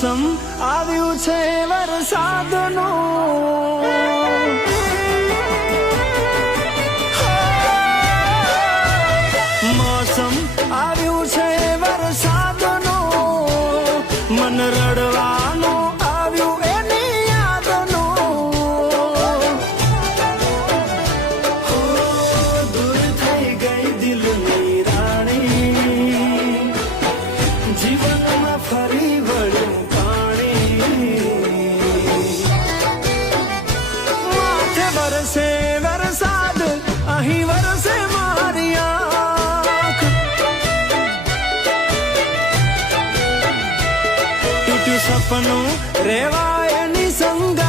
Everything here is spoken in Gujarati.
મોસમ આવ્યું છે વરસાદનું, મોસમ આવ્યું છે વરસાદનું, મન રડવાનું આવ્યું એની યાદનું. દૂર થઈ ગઈ દિલની રાણી, જીવનમાં ફરી વળ્યું પાણી. માથે વરસે વરસાદ, અહીં વરસે મારી આંખ. તૂટ્યું સપનું રેવાય એની સંગ